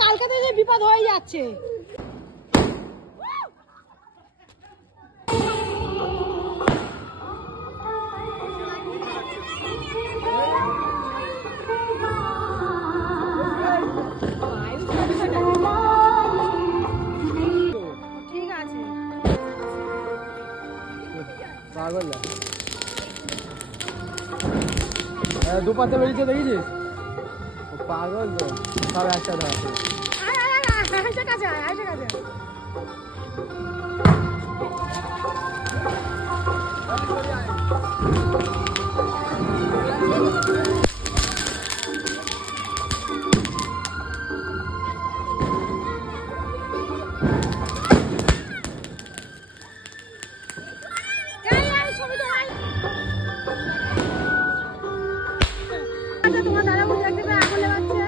কালকে থেকে বিপদ হয়ে যাচ্ছে। ঠিক আছে পাগল দুপাতে বেরিয়েছে দেখেছিস? পাগল তো সব একসাথে আছে। তোমার দাদা বুঝে আগুন লাগাচ্ছে।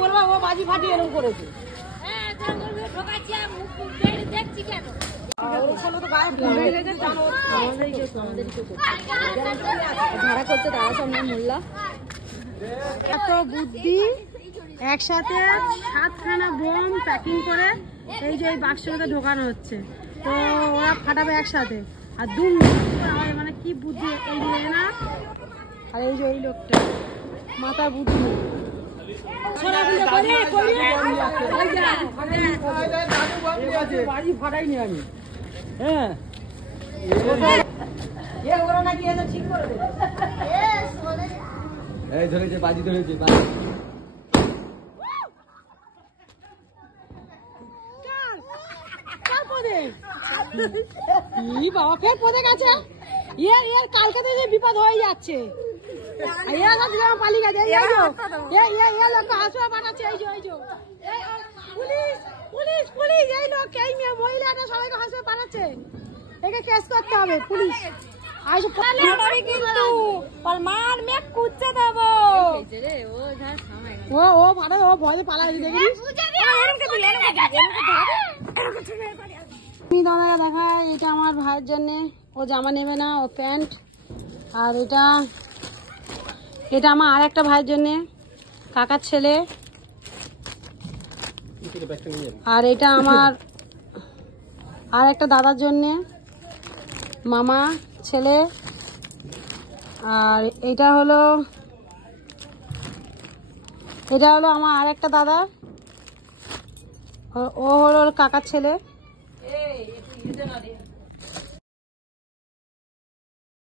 বলবা ও বাজি ফাটি এরকম করেছে। এত বুদ্ধি একসাথে 7খানা বোম প্যাকিং করে এই যে এই বাক্সের মধ্যে ঢোকানো হচ্ছে, তো ওরা ফাটাবে একসাথে আর দুম মানে কি বুদ্ধি এই যে না। আর এই যে এই লোকটা মাথা বুদ্ধি বাড়ি ফাটাইনি আমি। হ্যাঁ এই ধরেছে বাজি ধরেছে বাজি। বাবা ফের পদে গেছে। এর কালকে থেকে বিপদ হয়ে যাচ্ছে। পালিয়ে গেছে হাসপাতাল পাঠাচ্ছে। এই যে পুলিশ পুলিশ পুলিশ এই লোক এই মহিলাটা সবাইকে হাসপাতাল পাঠাচ্ছে। একে কেস করতে হবে পুলিশ। ও ভাড়া ও ভয়ে পালা দাদারা দেখায়। এটা আমার ভাইয়ের জন্য, ও জামা নেবে না, ও প্যান্ট। আর এটা আমার আর একটা ভাইয়ের জন্য, কাকার ছেলে। আর এটা আমার আর একটা দাদার জন্য, মামা ছেলে। আর এটা হলো আমার আর একটা দাদা, ও হলো কাকার ছেলে।